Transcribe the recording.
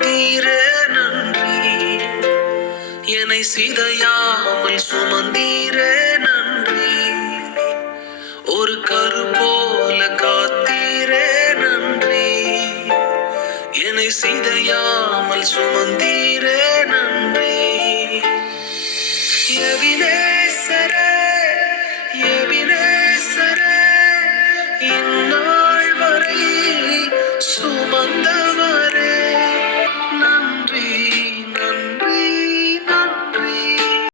காத்தீரே நன்றி. என்னை சிதையாமல் சுமந்தீரே நன்றி. ஒரு கரு போல காத்தீரே நன்றி. என்னை சிதையாமல் சுமந்தீரே நன்றி. எபினேசரே, எபினேசரே, இந்நாள் வரை சுமந்த